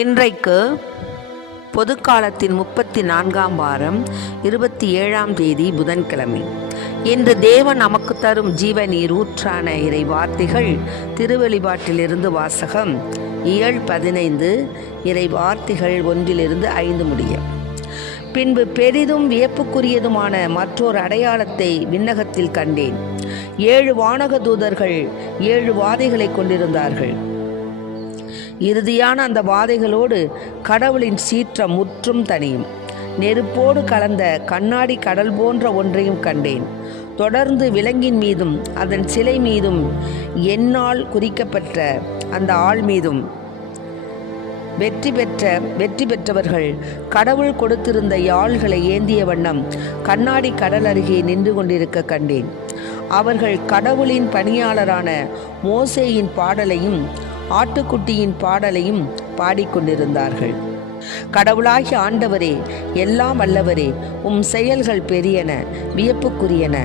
இன்றைக்கு பொதுக்காலத்தின் 34ஆம் வாரம் 27ஆம் தேதி புதன்கிழமை. இன்று தேவன் நமக்கு தரும் ஜீவநீர் ஊற்றான இறை வார்த்தைகள் திருவெளிப்பாட்டிலிருந்து வாசகம் இயல் 15 இறை வார்த்தைகள் 1-5 முடிய. பின்பு பெரிதும் வியப்புக்குரியதுமான மற்றொரு அடையாளத்தை விண்ணகத்தில் கண்டேன். 7 வானக தூதர்கள் 7 வாதைகளை கொண்டிருந்தார்கள். இறுதியான அந்த வாதைகளோடு கடவுளின் சீற்றம் முற்றும் தனியும். நெருப்போடு கலந்த கண்ணாடி கடல் போன்ற ஒன்றையும் கண்டேன். தொடர்ந்து விலங்கின் மீதும் அதன் சிலை மீதும் என்னால் குறிக்கப்பட்ட அந்த ஆள் மீதும் வெற்றி பெற்றவர்கள் கடவுள் கொடுத்திருந்த யாழ்களை ஏந்திய வண்ணம் கண்ணாடி கடல் அருகே நின்று கொண்டிருக்க கண்டேன். அவர்கள் கடவுளின் பணியாளரான மோசேயின் பாடலையும் ஆட்டுக்குட்டியின் பாடலையும் பாடிக்கொண்டிருந்தார்கள். கடவுளாகிய ஆண்டவரே, எல்லாம் வல்லவரே, உம் செயல்கள் பெரியன, வியப்புக்குரியன.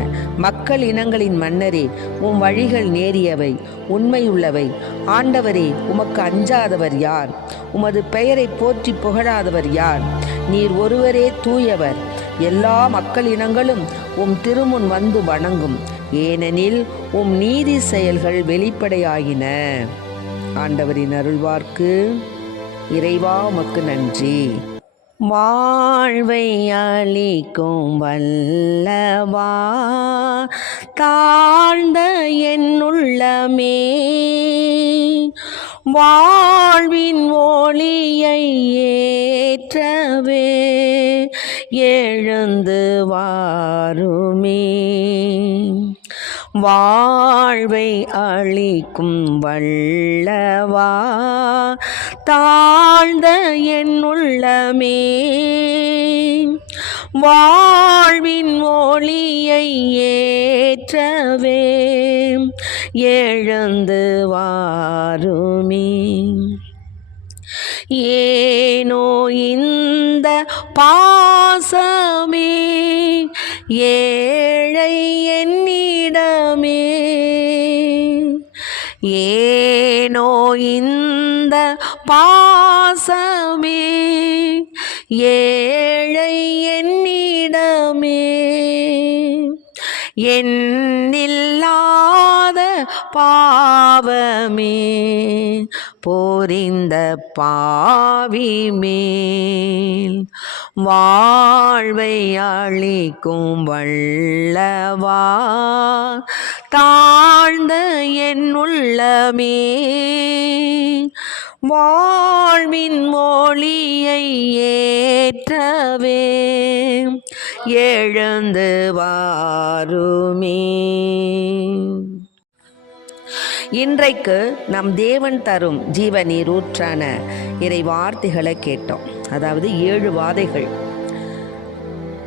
மக்கள் இனங்களின் மன்னரே, உம் வழிகள் நேரியவை, உண்மையுள்ளவை. ஆண்டவரே, உமக்கு அஞ்சாதவர் யார்? உமது பெயரை போற்றி புகழாதவர் யார்? நீர் ஒருவரே தூயவர். எல்லா மக்கள் இனங்களும் உம் திருமுன் வந்து வணங்கும், ஏனெனில் உம் நீதி செயல்கள் வெளிப்படையாயின. ஆண்டவரின் அருள்வார்க்கு. இறைவா உமக்கு நன்றி. வாழ்வை அளிக்கும் வல்லவா, தாழ்ந்த என் உள்ளமே, வாழ்வின் ஒளியை ஏற்றவே எழுந்து வாருமே. வாழ்வை அளிக்கும் வல்லவா, தாழ்ந்த என் உள்ளமே, வாழ்வின் ஒளியை ஏற்றவே எழுந்து வாருமே. ஏனோ இந்த பாசமே ஏழை என்னிடமே, ஏனோ இந்த பாசமே ஏழை என்னிடமே, எண்ணில்லாத பாவமே போரிந்த பாவி மேல் வாழ்வை அளிக்கும் வல்லவா, தாழ்ந்த என் உள்ளமே, வாழ்வின் ஒளியை ஏற்றவே எழுந்து வாருமே. இன்றைக்கு நம் தேவன் தரும் ஜீவநீர் ஊற்றான இறை வார்த்தைகளை கேட்டோம். அதாவது 7 வாதைகள்.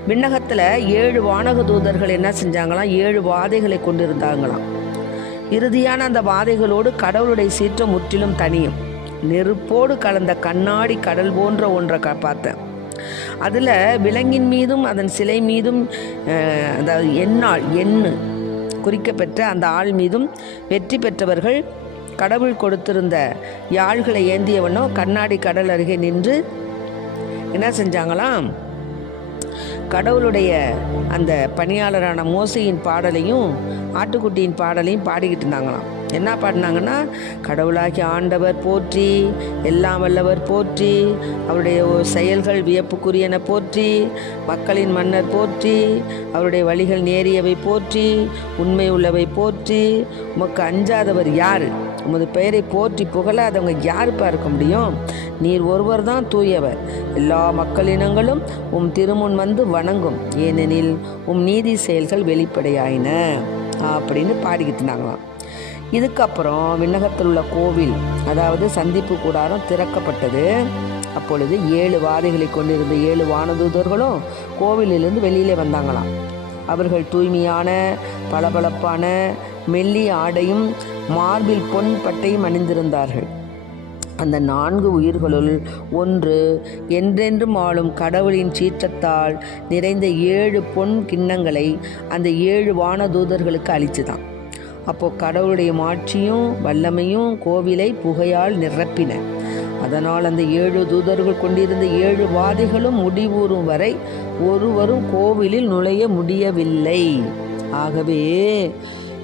விண்ணகத்தில் 7 வானக தூதர்கள் என்ன செஞ்சாங்களாம்? 7 வாதைகளை கொண்டிருந்தாங்களாம். இறுதியான அந்த வாதைகளோடு கடவுளுடைய சீற்றம் முற்றிலும் தனியும். நெருப்போடு கலந்த கண்ணாடி கடல் போன்ற ஒன்றை பார்த்தேன். அதில் விலங்கின் மீதும் அதன் சிலை மீதும் அதாவது எண்ணு குறிக்கப்பெற்ற அந்த ஆள் மீதும் வெற்றி பெற்றவர்கள் கடவுள் கொடுத்திருந்த யாழ்களை ஏந்தியவனோ கண்ணாடி கடல் அருகே நின்று என்ன செஞ்சாங்களாம்? கடவுளுடைய அந்த பணியாளரான மோசையின் பாடலையும் ஆட்டுக்குட்டியின் பாடலையும் பாடிக்கிட்டு இருந்தாங்களாம். என்ன பாடினாங்கன்னா, கடவுளாகிய ஆண்டவர் போற்றி, எல்லாம் வல்லவர் போற்றி, அவருடைய செயல்கள் வியப்புக்குரியன போற்றி, மக்களின் மன்னர் போற்றி, அவருடைய வழிகள் நேரியவை போற்றி, உண்மை உள்ளவை போற்றி, உமக்கு அஞ்சாதவர் யார்? உமது பெயரை போற்றி புகழாதவங்க யாருப்பா இருக்க முடியும்? நீர் ஒருவர் தான் தூயவர். எல்லா மக்களினங்களும் உம் திருமுன் வந்து வணங்கும், ஏனெனில் உம் நீதி செயல்கள் வெளிப்படையாயின அப்படின்னு பாடிக்கிட்டு இருந்தாங்களாம். இதுக்கப்புறம் விண்ணகத்தில் உள்ள கோவில், அதாவது சந்திப்பு கூடாரம் திறக்கப்பட்டது. அப்பொழுது 7 வாதைகளை கொண்டிருந்த 7 வானதூதர்களும் கோவிலிலிருந்து வெளியிலே வந்தாங்களாம். அவர்கள் தூய்மையான பளபளப்பான மெல்லிய ஆடையும் மார்பில் பொன் பட்டையும் அணிந்திருந்தார்கள். அந்த 4 உயிர்களுள் ஒன்று என்றென்றும் ஆளும் கடவுளின் சீற்றத்தால் நிறைந்த 7 பொன் கிண்ணங்களை அந்த 7 வானதூதர்களுக்கு அளிச்சுதான். அப்போது கடவுளுடைய மாட்சியும் வல்லமையும் கோவிலை புகையால் நிரப்பின. அதனால் அந்த 7 தூதர்கள் கொண்டிருந்த 7 வாதைகளும் முடிவுறும் வரை ஒருவரும் கோவிலில் நுழைய முடியவில்லை. ஆகவே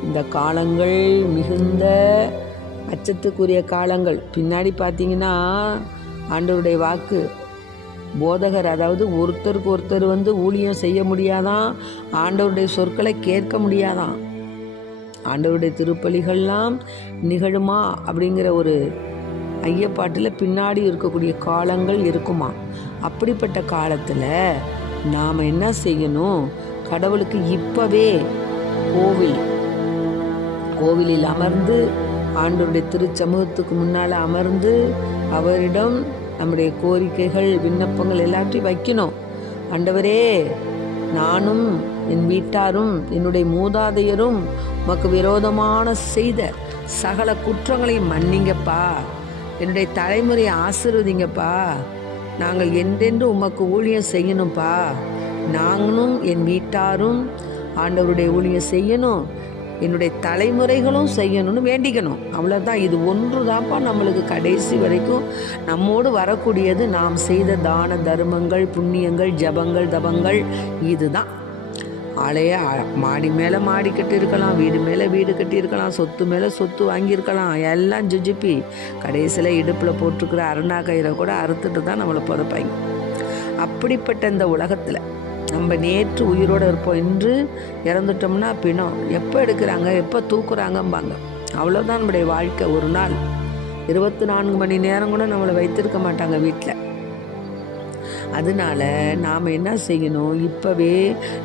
இந்த காலங்கள் மிகுந்த அச்சத்துக்குரிய காலங்கள். பின்னாடி பார்த்தீங்கன்னா ஆண்டவருடைய வாக்கு, போதகர், அதாவது ஒருத்தருக்கு ஒருத்தர் ஊழியம் செய்ய முடியாதான், ஆண்டவருடைய சொற்களை கேட்க முடியாதான், ஆண்டவருடைய திருப்பலிகள்லாம் நிகழுமா அப்படிங்கிற ஒரு ஐயப்பாட்டில் பின்னாடி இருக்கக்கூடிய காலங்கள் இருக்குமா. அப்படிப்பட்ட காலத்தில் நாம் என்ன செய்யணும்? கடவுளுக்கு இப்போவே கோவிலில் அமர்ந்து ஆண்டவருடைய திருச்சமூகத்துக்கு முன்னால் அமர்ந்து அவரிடம் நம்முடைய கோரிக்கைகள், விண்ணப்பங்கள் எல்லாத்தையும் வைக்கணும். ஆண்டவரே, நானும் என் வீட்டாரும் என்னுடைய மூதாதையரும் உமக்கு விரோதமான செய்த சகல குற்றங்களையும் மன்னிங்கப்பா, என்னுடைய தலைமுறையை ஆசீர்வதிங்கப்பா, நாங்கள் என்றென்று உமக்கு ஊழியம் செய்யணும்ப்பா, நாங்களும் என் வீட்டாரும் ஆண்டவருடைய ஊழியம் செய்யணும், என்னுடைய தலைமுறைகளும் செய்யணும்னு வேண்டிக்கணும். அவ்வளோதான். இது ஒன்று தான்ப்பா நம்மளுக்கு கடைசி வரைக்கும் நம்மோடு வரக்கூடியது. நாம் செய்த தான தர்மங்கள், புண்ணியங்கள், ஜபங்கள், தபங்கள், இதுதான். ஆளைய மாடி மேலே மாடி கட்டியிருக்கலாம், வீடு மேலே வீடு கட்டியிருக்கலாம், சொத்து மேலே சொத்து வாங்கியிருக்கலாம், எல்லாம் ஜுஜிப்பி கடைசியில் இடுப்பில் போட்டிருக்கிற அருணா கயிறை கூட அறுத்துட்டு தான் நம்மளை புதைப்பாங்க. அப்படிப்பட்ட இந்த உலகத்தில் நம்ம நேற்று உயிரோடு இருப்போம், இன்று இறந்துட்டோம்னா பிணம். எப்போ எடுக்கிறாங்க, எப்போ தூக்குறாங்கம்பாங்க. அவ்வளோதான் நம்முடைய வாழ்க்கை. ஒரு நாள் 24 மணி நேரம் கூட நம்மளை வைத்திருக்க மாட்டாங்க வீட்டில். அதனால நாம் என்ன செய்யணும்? இப்போவே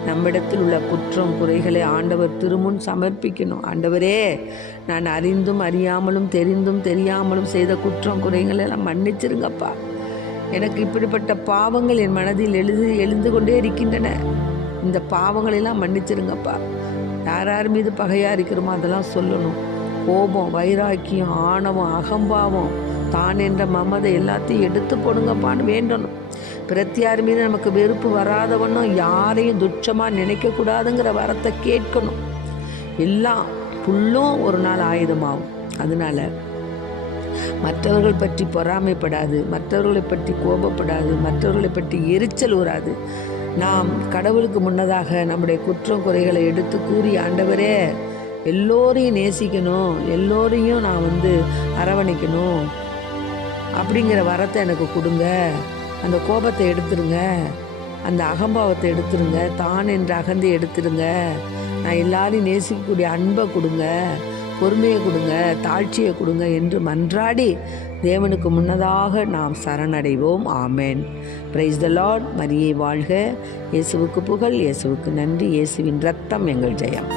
நம்மிடத்தில் உள்ள குற்றம் குறைகளை ஆண்டவர் திருமுன் சமர்ப்பிக்கணும். ஆண்டவரே, நான் அறிந்தும் அறியாமலும் தெரிந்தும் தெரியாமலும் செய்த குற்றம் குறைகளை எல்லாம் மன்னிச்சிருங்கப்பா. எனக்கு இப்படிப்பட்ட பாவங்கள் என் மனதில் எழுந்து கொண்டே இருக்கின்றன. இந்த பாவங்களெல்லாம் மன்னிச்சிருங்கப்பா. யார் மீது பகையாக இருக்கிறோமோ அதெல்லாம் சொல்லணும். கோபம், வைராக்கியம், ஆணவம், அகம்பாவம், தான் என்ற மமதை எல்லாத்தையும் எடுத்து போடுங்கப்பான்னு வேண்டணும். பிரத்தியார் மீது நமக்கு வெறுப்பு வராதவனும் யாரையும் துச்சமாக நினைக்கக்கூடாதுங்கிற வரத்தை கேட்கணும். எல்லாம் புல்லும் ஒரு நாள் ஆயுதமாகும். அதனால மற்றவர்கள் பற்றி பொறாமைப்படாது, மற்றவர்களை பற்றி கோபப்படாது, மற்றவர்களை பற்றி எரிச்சல் ஊறாது. நாம் கடவுளுக்கு முன்னதாக நம்முடைய குற்றம் குறைகளை எடுத்து கூறி, ஆண்டவரே, எல்லோரையும் நேசிக்கணும், எல்லோரையும் நான் அரவணைக்கணும் அப்படிங்கிற வரத்தை எனக்கு கொடுங்க, அந்த கோபத்தை எடுத்துருங்க, அந்த அகம்பாவத்தை எடுத்துருங்க, தான் என்ற அகந்தை எடுத்துருங்க, நான் எல்லாரையும் நேசிக்கக்கூடிய அன்பை கொடுங்க, பொறுமையை கொடுங்க, தாழ்ச்சியை கொடுங்க என்று மன்றாடி தேவனுக்கு முன்னதாக நாம் சரணடைவோம். ஆமென். Praise the Lord. மரியே வாழ்க. இயேசுவுக்கு புகழ், இயேசுவுக்கு நன்றி. இயேசுவின் இரத்தம் எங்கள் ஜெயம்.